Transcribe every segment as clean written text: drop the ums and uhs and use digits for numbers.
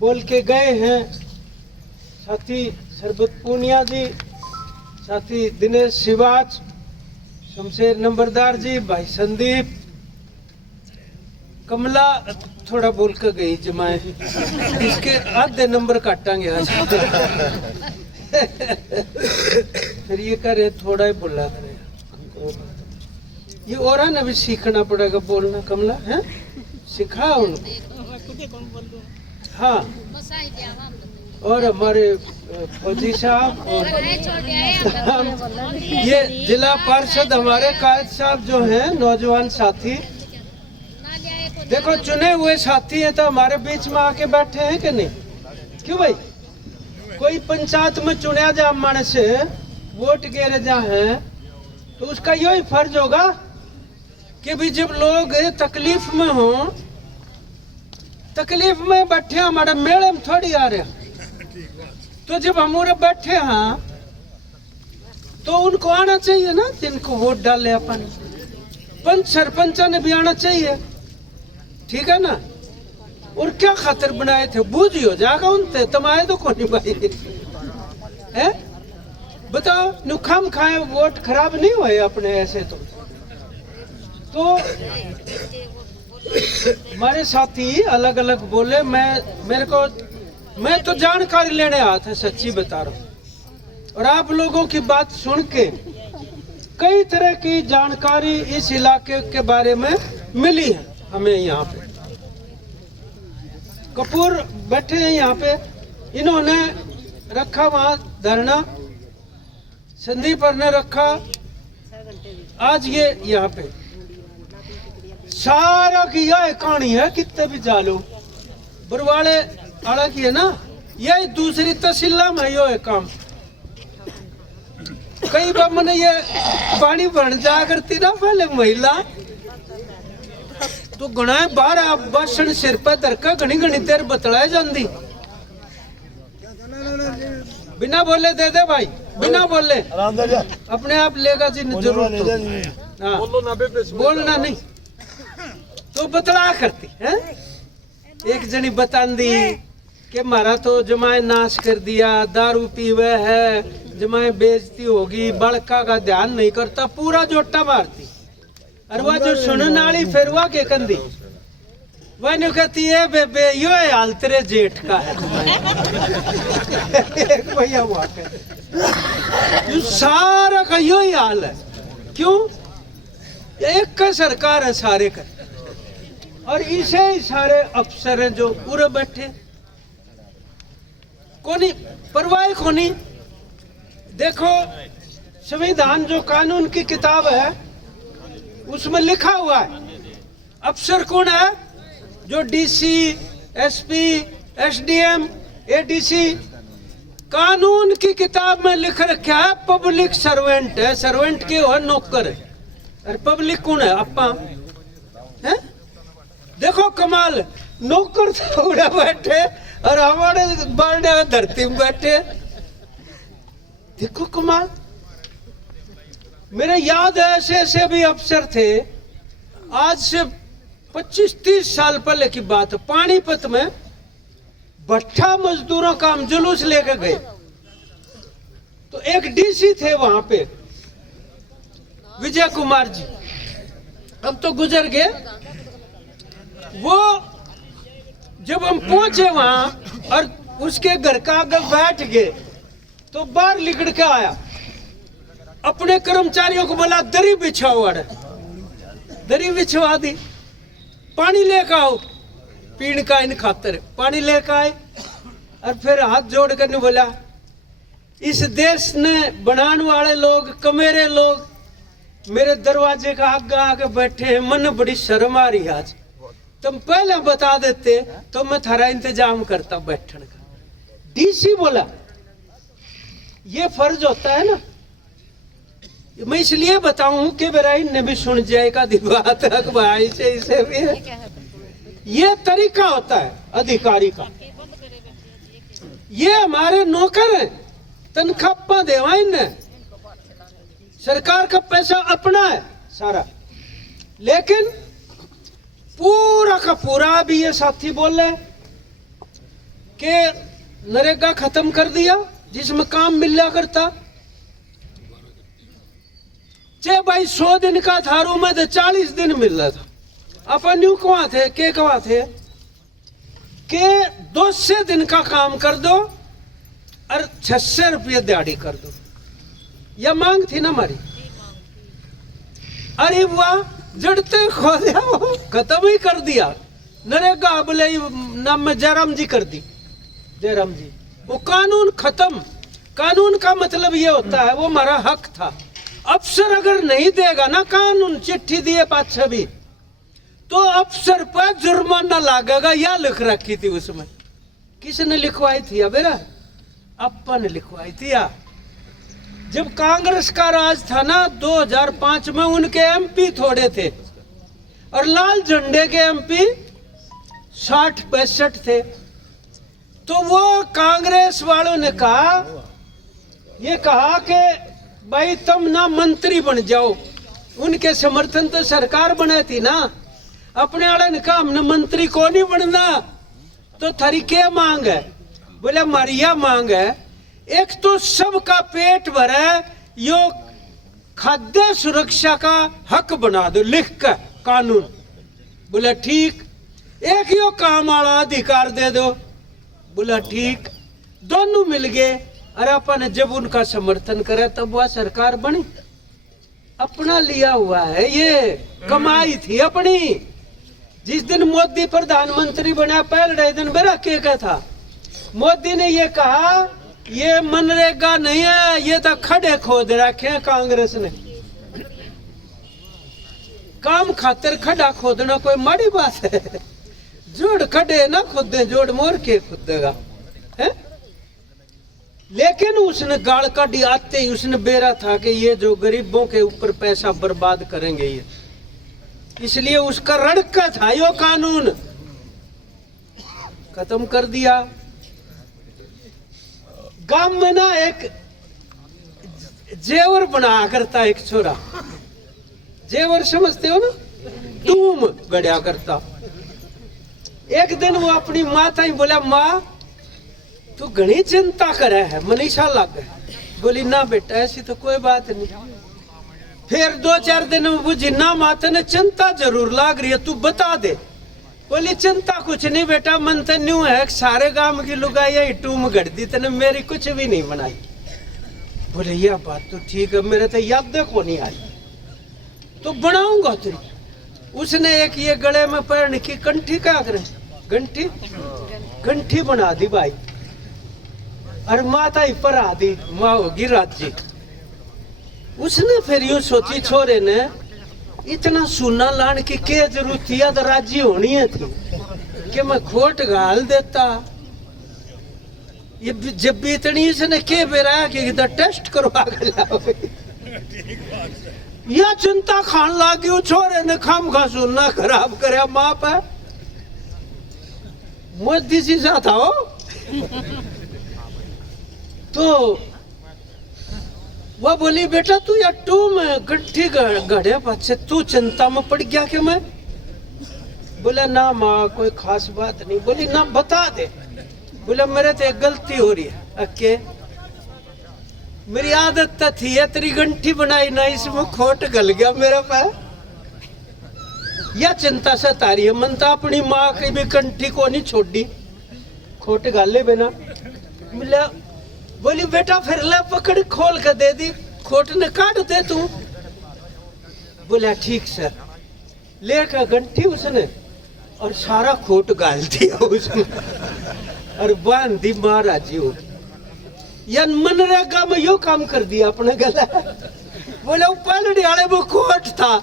बोल के गए हैं साथी सरबत पूनिया जी, साथी दिनेश शिवाज, शमशेर नंबरदार जी, भाई संदीप, कमला थोड़ा बोल कर गई जमाए, इसके आधे नंबर काटांगे आज। फिर ये करे थोड़ा ही बोला करे, ये और ना भी सीखना पड़ेगा बोलना। कमला है सिखा उनको। हाँ, और हमारे फौजी साहब और ये जिला पार्षद हमारे कायद साहब जो हैं, नौजवान साथी, देखो चुने हुए साथी हैं तो हमारे बीच में आके बैठे हैं कि नहीं? क्यों भाई? कोई पंचायत में चुना जा मन से वोट गिरे जा है तो उसका यही फर्ज होगा कि भी जब लोग तकलीफ में हो, तकलीफ में बैठे हमारे मेले में थोड़ी आ रहे, तो जब हम बैठे हैं तो उनको आना चाहिए ना, जिनको वोट डाले अपन। पंच सरपंच ने भी आना चाहिए, ठीक है ना? और क्या खातिर बनाए थे? बूझ हो जाएगा उनसे, तुम आए तो कौन भाई है? बताओ, नुखाम खाए वोट खराब नहीं हुए अपने ऐसे तो हमारे साथी अलग अलग बोले। मैं तो जानकारी लेने आया था, सच्ची बता रहा हूँ। और आप लोगों की बात सुन के कई तरह की जानकारी इस इलाके के बारे में मिली है हमें। यहाँ पे कपूर बैठे हैं यहाँ पे, इन्होंने रखा वहाँ धरना, संदीप ने रखा, आज ये यहाँ पे सारा की यह कहानी है। कितने भी जालो बरवाड़े आड़ा की है ना, यही दूसरी तहसीला में यो है काम। कई बार मैंने ये पानी भर जा करती ना पहले महिला, तो घना बाहर भाषण सिर पर धरका घनी घनी देर बतलाए जाती, बिना बोले दे दे भाई, बिना बोले अपने आप लेगा जी जरूर। हाँ, बोलना नहीं तो बतला करती है। एक जनी बतांदी कि मारा तो जमाए नाश कर दिया, दारू पीवे है, जमाए बेइज्जती होगी, बड़का का ध्यान नहीं करता, पूरा जोटा मारती। और वह जो सुनने वाली फिर वह के कंदी वह न्यू कहती है बेबे यो है हाल तेरे जेठ का है। एक भैया हुआ कहते सारा का यो ही हाल है। क्यों? एक का सरकार है सारे का, और इसे ही सारे अफसर हैं जो पूरे बैठे कोनी परवाह कोनी। देखो संविधान जो कानून की किताब है उसमें लिखा हुआ है अफसर कौन है? जो डीसी, एसपी, एसडीएम, एडीसी, कानून की किताब में लिख रखा है पब्लिक सर्वेंट है। सर्वेंट के हो नौकर है, और पब्लिक कौन है? अपा है। देखो कमाल, नौकर थोड़ा बैठे और हमारे बारने धरती में बैठे। देखो कमाल। मेरे याद है ऐसे ऐसे भी अफसर थे, आज से 25-30 साल पहले की बात है। पानीपत में भट्ठा मजदूरों का हम जुलूस लेकर गए, तो एक डीसी थे वहां पे, विजय कुमार जी, अब तो गुजर गए। वो जब हम पहुंचे वहां और उसके घर का आगे बैठ गए तो बाहर लिकड़ के आया, अपने कर्मचारियों को बोला दरी बिछाओ, दरी बिछवा दी, पानी लेकर आओ पीने का इन खातर। पानी लेकर आए और फिर हाथ जोड़ कर ने बोला इस देश ने बनाने वाले लोग, कमेरे लोग मेरे दरवाजे का आगे आके बैठे हैं, मन बड़ी शर्म आ रही आज। तुम पहले बता देते तो मैं थारा इंतजाम करता बैठने का। डीसी बोला ये फर्ज होता है ना, मैं इसलिए बताऊं कि मेरा इनने भी सुन जाएगा बात भाई से, इसे भी है। ये तरीका होता है अधिकारी का। ये हमारे नौकर हैं, तनख्वाह देवा इन्हें, सरकार का पैसा अपना है सारा, लेकिन पूरा का पूरा भी ये साथी बोले कि नरेगा खत्म कर दिया जिसमें काम मिला करता। चे भाई 100 दिन का था रू में तो 40 दिन मिल रहा था। अपन यूं कहा थे कि 200 दिन का काम कर दो और 600 रुपये दिहाड़ी कर दो, यह मांग थी ना हमारी। अरे वाह, जड़ते खो दिया, वो खत्म ही कर दिया। नरेगा बोले नाम में जयराम जी कर दी, जयराम जी, वो कानून खत्म। कानून का मतलब ये होता है वो हमारा हक था। अफसर अगर नहीं देगा ना कानून, चिट्ठी दिए पाछे भी, तो अफसर पर जुर्माना लागेगा, या लिख रखी थी उसमें। किसने लिखवाई थी अबेरा? अप्पा ने लिखवाई थी। जब कांग्रेस का राज था ना 2005 में, उनके एमपी थोड़े थे और लाल झंडे के एमपी 60-65 थे। तो वो कांग्रेस वालों ने कहा कि भाई तुम ना मंत्री बन जाओ। उनके समर्थन तो सरकार बनाई थी ना। अपने वाले ने कहा हमने मंत्री को नहीं बनना। तो थारी क्या मांग है? बोले हमारी यह मांग है, एक तो सबका पेट भरे, यो खाद्य सुरक्षा का हक बना दो लिख कर कानून। बोले ठीक। एक यो काम वाला अधिकार दे दो। बोला ठीक। दोनों मिल गए और अपन जब उनका समर्थन करे तब वह सरकार बनी। अपना लिया हुआ है, ये कमाई थी अपनी। जिस दिन मोदी प्रधानमंत्री बना पहले दिन मेरा क्या था, मोदी ने ये कहा ये मनरेगा नहीं है, ये तो खड़े खोद रखे हैं कांग्रेस ने। काम खातिर खड़ा खोदना कोई माड़ी बात है? जोड़ खड़े ना खुदे, जोड़ मोर के खुदेगा है। लेकिन उसने गाड़ काटी आते ही उसने बेरा था कि ये जो गरीबों के ऊपर पैसा बर्बाद करेंगे ये, इसलिए उसका रड़का था यो कानून, खत्म कर दिया। गांव में ना एक जेवर बना करता एक छोरा, जेवर समझते हो ना, टूम गढ़ा करता। एक दिन वो अपनी माता ही बोला, माँ तू घनी चिंता करे है, मनीषा लग। बोली ना बेटा ऐसी तो कोई बात नहीं। फिर 2-4 दिन में बुझी ना माता ने चिंता जरूर लाग रही है, तू बता दे। बोली चिंता कुछ नहीं बेटा, मन तो न्यू है सारे गांव की लुगाई टूम गढ़ दी तने, मेरी कुछ भी नहीं बनाई। बोले यह बात तो ठीक है, मेरे तो याद को नहीं आई, तो बनाऊंगा तेरी। उसने एक ये गले में पहन की कंठी क्या करे, घंटी बना दी भाई, और माता ही पर आदि माँ होगी राज्य। उसने फिर यूं सोची छोरे ने, इतना सोना लान की क्या जरूरत थी, या तो राजी होनी है थी कि मैं खोट गाल देता। ये जब भी इतनी इसने के बेरा कि इधर टेस्ट करवा कर या चिंता खान लागी छोरे ने खाम खा सुनना खराब करे माँ पे। मोदी जी साथ आओ तो वह बोली बेटा तू या टू में गड्ढी गढ़े पाछे तू चिंता में पड़ गया कि मैं? बोले ना माँ कोई खास बात नहीं। बोली ना बता दे। बोले मेरे तो एक गलती हो रही है अक्के, मेरी आदत तो थी है तेरी गंठी बनाई ना, इसमें खोट गल गया मेरे पे। या चिंता सता रही है, मन तो अपनी माँ की भी कंठी को नहीं छोड़ी, खोट गाले बिना। मिला बोली बेटा फिर ले पकड़ खोल कर दे दी, खोट ने काट दे तू। बोला ठीक सर। लेकर घंटी उसने और सारा खोट गाल दिया उसने और बांध दी महाराज जी। यान मनरेगा में यो काम कर दिया अपने गला। बोले पलड़ी वाले वो खोट था,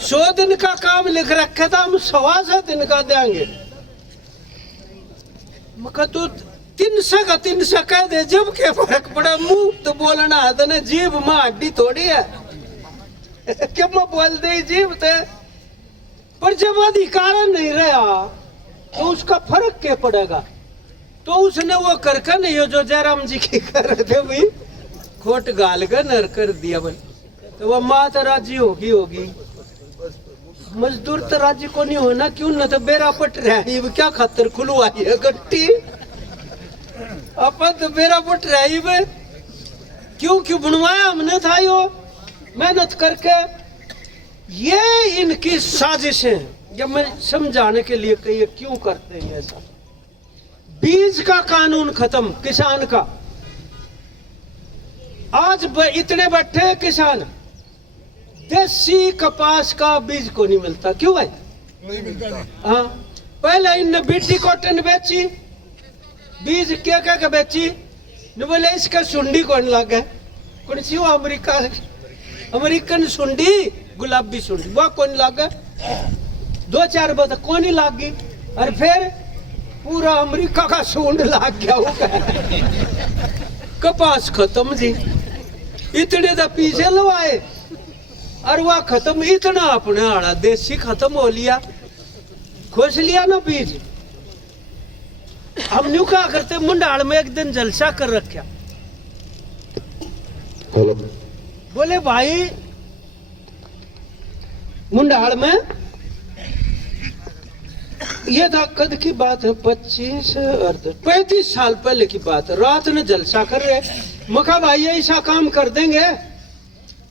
100 दिन का काम लिख रखा था, हम 125 दिन का देंगे। मैं तू 300 का 300 कह दे, जब के फर्क पड़ा, मुंह तो बोलना है ना, जीभ में हड्डी थोड़ी है क्या मैं बोल दे जीभ थे। पर जब अधिकार नहीं रहा तो उसका फर्क क्या पड़ेगा? तो उसने वो करके नहीं जो जयराम जी की कर रहे थे भाई, खोट गाल कर नर कर दिया भाई। तो वो माँ तो राजी होगी, मजदूर तो राजी को नहीं होना, क्यों न तो बेरा पट रहा है, क्या खातर खुलवाई है गट्टी। अपन तो मेरा पुट रही में क्यों बनवाया हमने था यो मेहनत करके। ये इनकी साजिशें जब मैं समझाने के लिए कहिए क्यों करते हैं ऐसा। बीज का कानून खत्म किसान का। आज इतने बैठे किसान, देसी कपास का बीज को नहीं मिलता। क्यों भाई? नहीं मिलता। हाँ, पहले इनने बीटी कॉटन बेची, बीज क्या क्या क्या बेची न, बोले इसका सुंडी कौन लगा, कौन सी वो अमेरिकन सुंडी, गुलाबी सुंडी वो कौन लगा, 2-4 बात कौन ही लागी, और फिर पूरा अमेरिका का सूंड लाग गया होगा। कपास खत्म जी, इतने तो पीछे लवाए और वह खत्म। इतना अपने आड़ा देसी खत्म हो लिया, खोस लिया ना बीज। हम न्यू क्या करते, मुंडाल में एक दिन जलसा कर रखा। बोले भाई मुंडाल में, ये था कद की बात है, 35 साल पहले की बात है। रात ने जलसा कर रहे, मखा भाई ऐसा काम कर देंगे,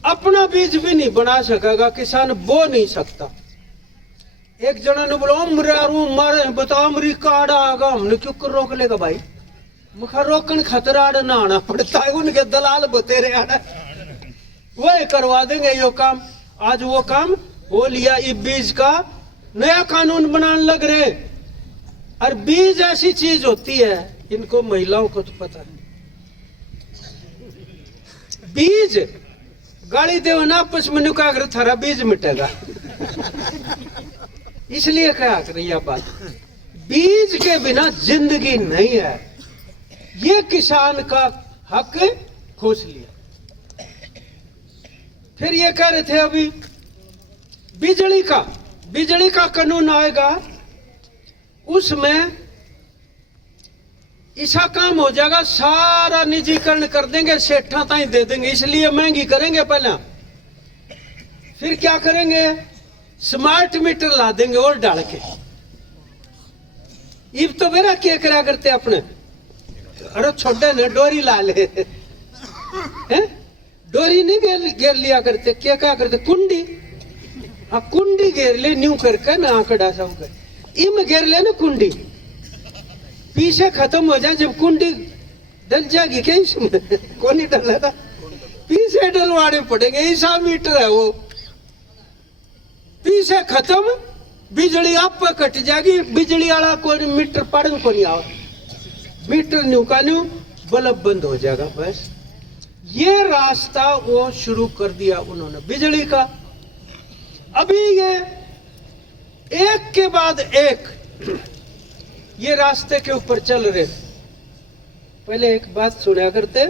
अपना बीज भी नहीं बना सकेगा किसान, बो नहीं सकता। एक जना ने बोला मारे बताओ अमरीका आड़ा आगा, हमने क्यों कर रोक लेगा भाई। मखा रोकन खतरा आड़ा ना आना पड़ता है, उनके दलाल बतेरे आड़ा वही करवा देंगे यो काम। आज वो काम हो लिया, ये बीज का नया कानून बनाने लग रहे। और बीज ऐसी चीज होती है, इनको महिलाओं को तो पता है, बीज गाली दे ना आपस में नुका कर थारा बीज मिटेगा। इसलिए क्या कर यह बात, बीज के बिना जिंदगी नहीं है। ये किसान का हक खोस लिया। फिर ये कह रहे थे अभी बिजली का कानून आएगा, उसमें ऐसा काम हो जाएगा, सारा निजीकरण कर देंगे, सेठा ताई दे देंगे, इसलिए महंगी करेंगे पहले। फिर क्या करेंगे, स्मार्ट मीटर ला देंगे और डाल के। इब तो मेरा क्या करा करते अपने, अरे छोटे ने डोरी ला ले, डोरी नहीं घेर लिया करते, क्या करते, कुंडी। हाँ, कुंडी घेर ले न्यू करके ना, आंकड़ा सब इम घेर ले ना कुंडी, पीछे खत्म हो जाए। जब कुंडी डल जाएगी क्या इसमें, कौन ही डलेगा, पीछे डलवाने पड़ेंगे। ऐसा मीटर है वो, पीछे खत्म, बिजली आप पर कट जाएगी। बिजली वाला कोई मीटर पड़न को नहीं आओ, मीटर न्यू का न्यू बल्ब बंद हो जाएगा। बस ये रास्ता वो शुरू कर दिया उन्होंने बिजली का। अभी ये एक के बाद एक ये रास्ते के ऊपर चल रहे। पहले एक बात सुना करते,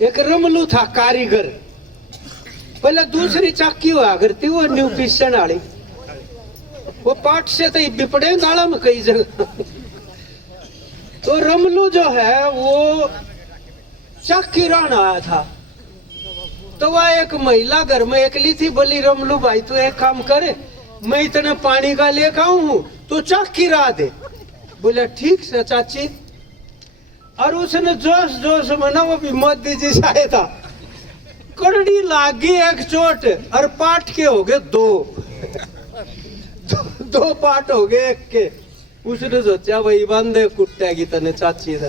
एक रमलू था कारीगर, पहले दूसरी चाकी हुआ करती, वो न्यू पीसन वाली, वो पाठ से तो बिपड़े गाला में कई जगह। तो रमलू जो है वो चाकी रान आया था, तो वह एक महिला घर में अकेली थी। बोली रमलू भाई तू एक काम करे, मैं इतने पानी का लेकर आऊं हूं, तो चाकी रा दे। बोले ठीक से चाची। और उसने जोश में ना, वो भी मोदी जी से आया था, कड़ड़ी लागी एक चोट, और पाट के हो गए दो पाट हो गए एक के। उसने सोचा वही बांधे कुटेगी तने चाची से।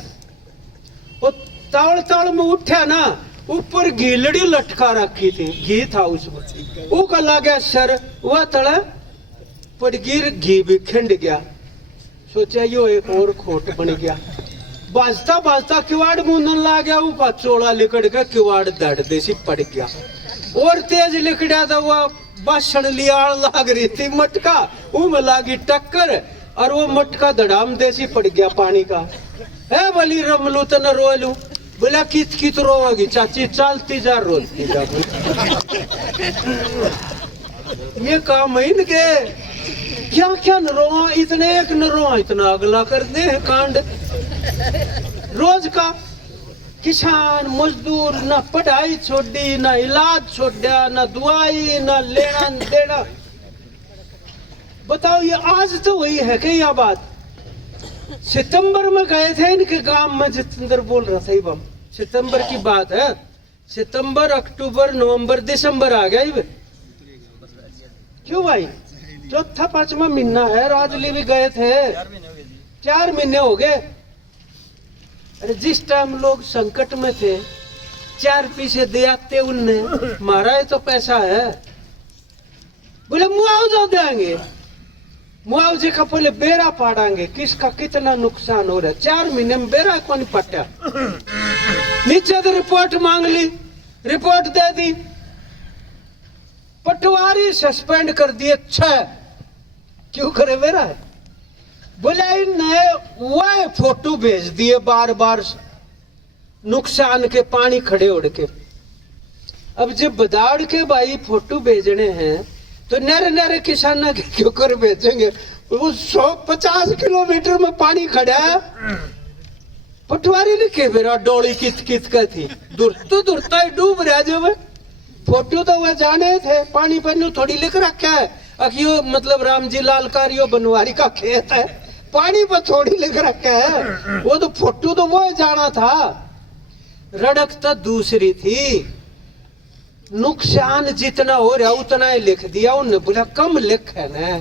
वो तावड़ में उठा ना, ऊपर घीलड़ी लटका रखी थी, घी था उसमें, वो का लगा सर, वह तड़ा पर गिर, घी भी खिंड गया। सोचा यो एक और खोट बन गया। बाजता किवाड़ मुंदन ला गया, ऊपर चोड़ा लिकड़ के किवाड़ दड़ देसी पड़ गया। और तेज लिकड़ा था, वह बासण लिया लाग रही थी मटका, में लागी टक्कर, और वो मटका दड़ाम देसी पड़ गया पानी का। है बोली रमलू तने रोलू। बोला कित रोगी चाची, चलती जा रोलती जा। ये काम है इनके, क्या न रोआ, इतने एक न रोआ, इतना अगला कर दे कांड रोज का। किसान मजदूर ना पढ़ाई छोड़ी, ना इलाज छोड़ा, ना दुआई, ना लेना देना। बताओ ये आज तो वही है कि यह बात, सितंबर में गए थे इनके गांव में, जितेंद्र बोल रहा था बम, सितंबर की बात है। सितंबर, अक्टूबर, नवंबर, दिसंबर आ गया ये। क्यों भाई? चौथा पांचवा महीना है, राजली भी गए थे, 4 महीने हो गए। अरे जिस टाइम लोग संकट में थे 4 पैसे दे आते उनने, हमारा तो पैसा है। बोले मुआवजा देंगे, मुआवजे का पहले बेरा पाड़ांगे, किसका कितना नुकसान हो रहा है। 4 महीने में बेरा कौन पटा। नीचे तो रिपोर्ट मांग ली, रिपोर्ट दे दी, पटवारी सस्पेंड कर दिए 6। क्यों करे बेरा है? बोले इनने वह फोटो भेज दिए बार बार नुकसान के, पानी खड़े उड़ के। अब जब बदाड़ के भाई फोटो भेजने हैं तो नरे नरे किसान के क्यों कर भेजेंगे? वो 150 किलोमीटर में पानी खड़ा है। पटवारी ने के बेरा डोली कित कित का थी, दूरता ही डूब रहा जब। फोटो तो वह जाने थे, पानी पर थोड़ी लिख रखा है अखियो, मतलब राम जी लाल कारियो बनवारी का खेत है, पानी पर थोड़ी लिख रखा है। वो तो फोटो तो वो जाना था। रड़क तो दूसरी थी, नुकसान जितना हो रहा उतना ही लिख दिया उन्होंने। बोला कम लिख है ना,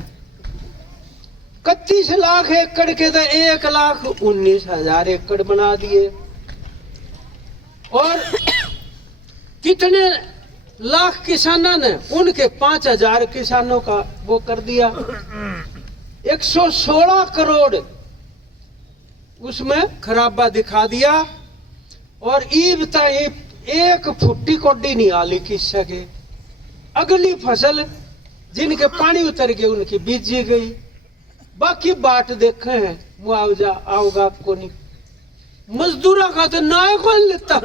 31 लाख एकड़ के तो 1,19,000 एकड़ बना दिए। और कितने लाख किसानों ने, उनके 5,000 किसानों का वो कर दिया। 116 करोड़ उसमें खराबा दिखा दिया। और ईब ताई 1 फुट्टी कोडी नहीं आली किस्सा के। अगली फसल जिनके पानी उतर गए उनकी बीजी गई, बाकी बाट देखे हैं, मुआवजा आओगा को नहीं। मजदूरा का तो ना कौन लेता।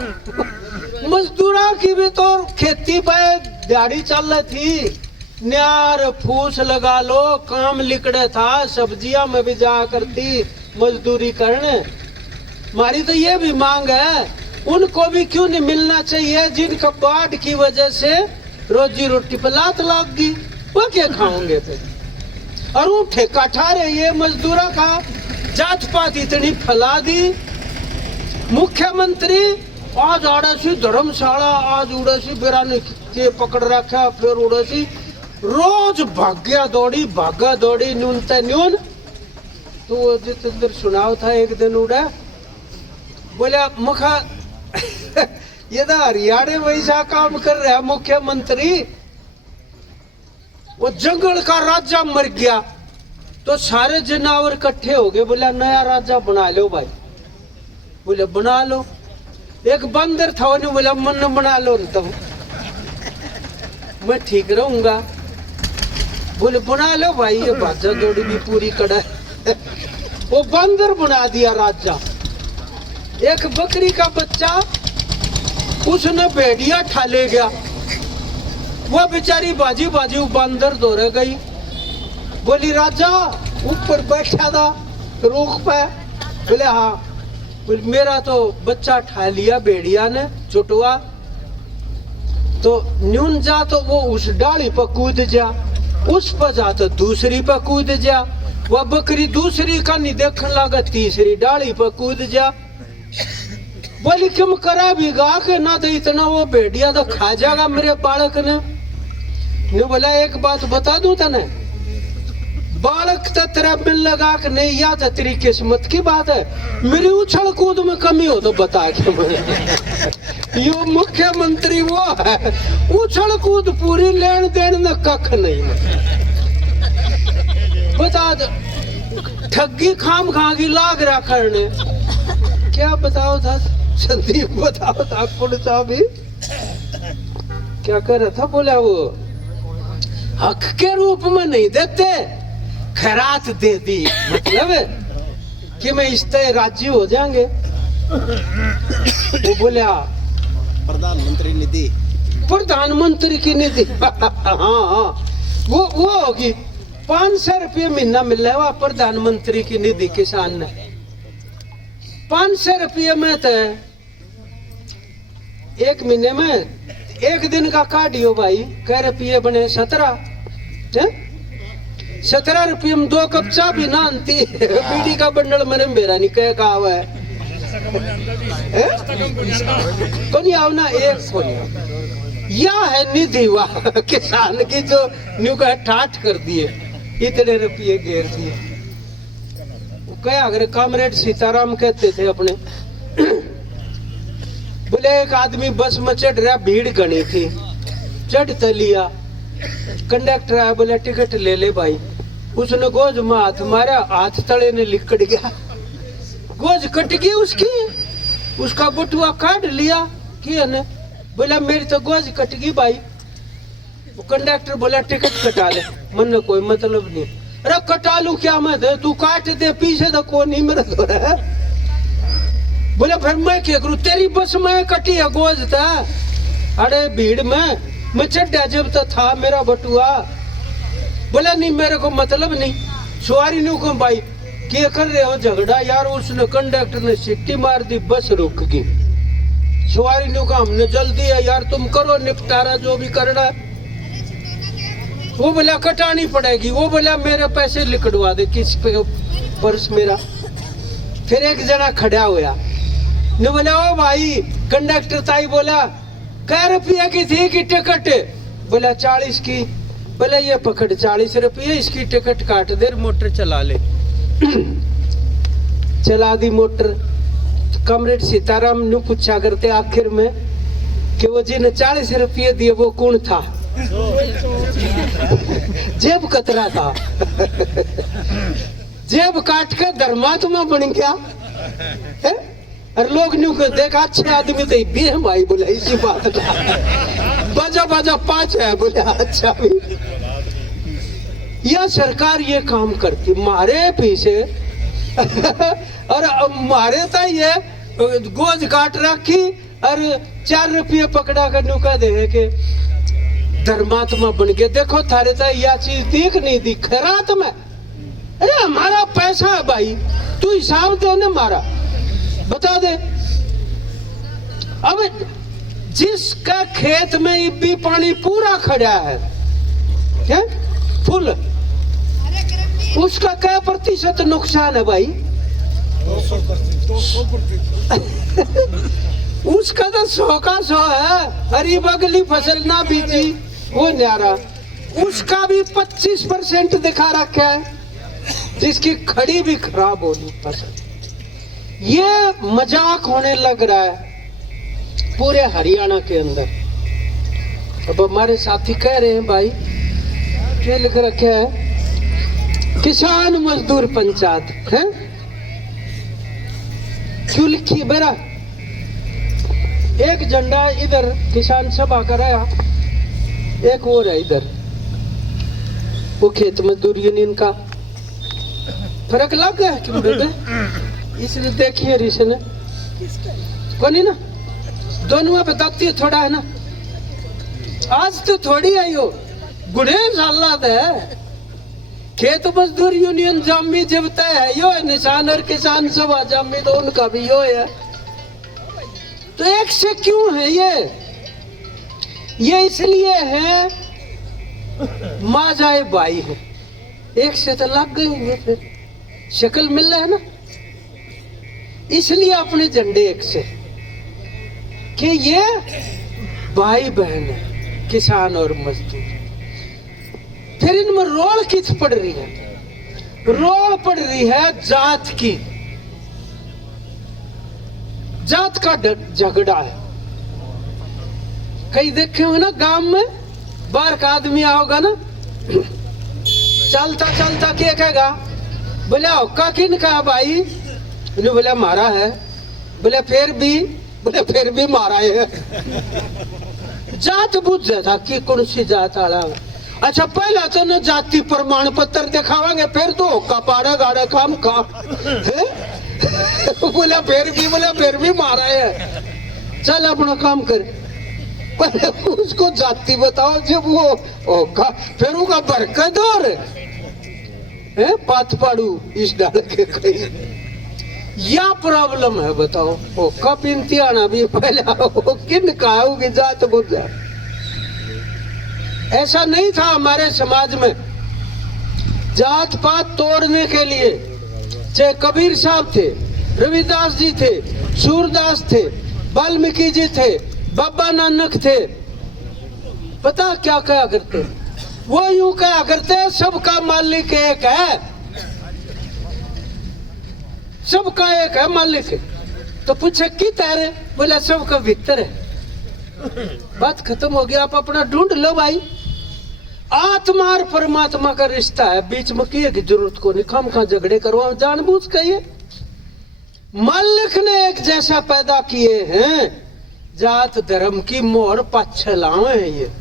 मजदूरा की भी तो खेती पे दिहाड़ी चल रही थी, न्यार फूस लगा लो, काम लिकड़े था, सब्जियां में भी जा करती मजदूरी करने। हमारी तो ये भी मांग है, उनको भी क्यों नहीं मिलना चाहिए जिनका बाढ़ की वजह से रोजी रोटी पर लात लाग गई, वो क्या खाओगे फिर? और वो ठेका ठा रहे ये मजदूरा का, जात पात इतनी फैला दी। मुख्यमंत्री आज आड़सी धर्मशाला, आज उड़सी बिरानी के पकड़ रखा, फिर उड़सी रोज भाग्या दौड़ी न्यून ते न्यून। तो वो जितेंद्र सुनाव था एक दिन उड़ा, बोला मुखा ये तो हरियाणा वैसा काम कर रहा है मुख्यमंत्री। वो जंगल का राजा मर गया तो सारे जानवर इकट्ठे हो गए, बोला नया राजा बना लो भाई। बोले बना लो। एक बंदर था उन्हें बोला मन बना लो तो मैं ठीक रहूंगा। बोले बना लो भाई, ये भाजा दौड़ी भी पूरी कड़ा। वो बंदर बना दिया राजा। एक बकरी का बच्चा उसने भेड़िया ठा ले गया, वो बेचारी बाजी बंदर दौड़े गई। बोली राजा ऊपर बैठा था रोक पे। बोले हाँ। बोले मेरा तो बच्चा ठा लिया भेड़िया ने चुटवा, तो न्यून जा तो वो उस डाली पर कूद जा, उस पर जा तो दूसरी पर कूद जा। वह बकरी दूसरी का नहीं देखने लगा, तीसरी डाली पर कूद जा। बोली क्यों करा भी गा के ना, तो इतना वो भेड़िया तो खा जाएगा मेरे बालक ने। बोला एक बात बता दूं तने, बालक तो तेरा मिल लगा के नहीं, या तो तेरी किस्मत की बात है, मेरी उछल कूद में कमी हो तो बता के मुझे। यो मुख्यमंत्री वो है, उछल कूद पूरी, लेन देन में कख नहीं। बता दो ठगी खाम खागी लाग रहा करने। क्या बताओ था संदीप, बताओ था कौन सा भी क्या कर रहा था? बोला वो हक के रूप में नहीं देते, खैरात दे दी, मतलब कि मैं इस तरह राजी हो जाएंगे। वो बोला प्रधानमंत्री निधि, प्रधानमंत्री की निधि। हाँ वो होगी, 500 रुपये महीना मिल रहा है प्रधानमंत्री की निधि किसान ने। 500 रुपये में तो एक महीने में एक दिन का काटियो भाई, कै रुपये बने 17। 17 रुपये में 2 कप चाय भी ना आती। बीड़ी का बंडल मैंने मेरा नहीं कह कहा हुआ है। कोनी आओ ना एक कोनी या है निधि वाह किसान की जो न्यू का ठाठ कर दिए, इतने रुपये घेर दिए। क्या अगर कामरेड सीताराम कहते थे अपने, बोले एक आदमी बस में चढ़ रहा, भीड़ घनी थी, चढ़ तो लिया, कंडक्टर आया, बोले टिकट ले ले भाई। उसने गोज में हाथ मारा, हाथ तले ने लिकड़ गया, गोज कट गई उसकी, उसका बटुआ काट लिया कि ने बोला मेरी तो गोज कट गई भाई। वो कंडक्टर बोला टिकट कटा ले, मन कोई मतलब नहीं। अरे कटा लू क्या मैं दे, तू काट दे पीछे तो कौन नहीं मेरा तो है। बोले फिर मैं क्या करूं, तेरी बस में कटी है गोज था। अरे भीड़ में मैं चढ़ा जब तो था मेरा बटुआ। बोला नहीं मेरे को मतलब नहीं। सवारी ने को भाई क्या कर रहे हो झगड़ा यार। उसने कंडक्टर ने सीटी मार दी, बस रुक गई। सवारी ने कहा हमने जल्दी है यार, तुम करो निपटारा जो भी करना है। वो बोला कटानी पड़ेगी। वो बोला मेरे पैसे लिखवा दे, किस पे पर्स मेरा। फिर एक जना खड़ा हुआ ने बोला ओ भाई, कंडक्टर ताई बोला कै रुपया की थी कि टिकट। बोला 40 की। बोला ये पकड़ 40 रुपये, इसकी टिकट काट दे, मोटर चला ले। चला दी मोटर। कमरेड सीताराम ने पूछा करते आखिर में कि वो जिन्हें 40 रुपये दिए वो कौन था। जेब कतरा था। जेब काट के धर्मात्मा बन गया है? और लोग न्यू को देखा अच्छे आदमी तो भी है भाई। बोला इसी बात बजा बजा 5 है। बोला अच्छा भी यह सरकार ये काम करती, मारे पीछे और मारे था ये गोज काट रखी और 4 रुपये पकड़ा कर नुका दे के धर्मात्मा बन गए। देखो थारे था यह चीज दिख नहीं दी खैरात में। अरे हमारा पैसा है भाई, तू हिसाब दे ना मारा, बता दे। अब जिसका खेत में इब्बी पानी पूरा खड़ा है क्या फुल, उसका क्या प्रतिशत नुकसान है भाई? 200%। उसका तो 100 का 100 है। हरी बगली फसल ना बीजी वो न्यारा, उसका भी 25% दिखा रखा है, जिसकी खड़ी भी खराब होनी फसल। ये मजाक होने लग रहा है पूरे हरियाणा के अंदर। अब हमारे साथी कह रहे हैं भाई, क्या लिख रखे है, किसान मजदूर पंचायत है, क्यों लिखी बेरा? एक झंडा इधर किसान सभा का रहा, एक और है इधर वो खेत मजदूर यूनियन का। फर्क लग गया कि बेटे? इसलिए देखिए रिशन कोनी ना, दोनों बताती है थोड़ा है ना। आज तो थोड़ी आई हो, गुड़े हालात है। खेत मजदूर यूनियन जामी जब तय है यो है, निशान और किसान सभा जामी तो उनका भी यो है। तो एक से क्यों है ये इसलिए है माँ जाए भाई है, एक से तो लग गए, फिर शक्ल मिल रहा है ना। इसलिए अपने झंडे एक से कि ये भाई बहन है किसान और मजदूर। फिर इनमें रोल किस पड़ रही है? रोल पड़ रही है जात की। जात का झगड़ा है। कहीं देखे हुए ना गांव में, बाहर का आदमी आओगा ना, चलता चलता क्या कहेगा, बोले औका किन का भाई? बोले मारा है। बोले फिर भी मारा है। जात बुझ जाता कि कौन सी जात आला। अच्छा पहला तो न जाति प्रमाण पत्र दिखावांगे, फिर तो औका पाड़ा गाड़ा काम का है? बोला फिर भी मारा है। चल अपना काम कर, पहले उसको जाति बताओ। जब वो औका फिर उसका बरकत और है पात पाड़ू इस डाल के कहीं या प्रॉब्लम है बताओ। वो कब इंतियाना भी पहले किन कहा होगी जात बुझा। ऐसा नहीं था हमारे समाज में जात पात तोड़ने के लिए, चाहे कबीर साहब थे, रविदास जी थे, सूरदास थे, वाल्मीकि जी थे, बाबा नानक थे, पता क्या कहा करते? वो यूं कहा करते सबका मालिक एक है, सबका एक है मालिक। तो पूछे की तारे? बोला सबका भीतर है। बात खत्म हो गया, आप अपना ढूंढ लो भाई। आत्मा और परमात्मा का रिश्ता है, बीच में किए की जरूरत को नहीं, खाम खा झगड़े करो जानबूझ के। ये मालिक ने एक जैसा पैदा किए हैं, जात धर्म की मोहर पाछे लावे हैं ये।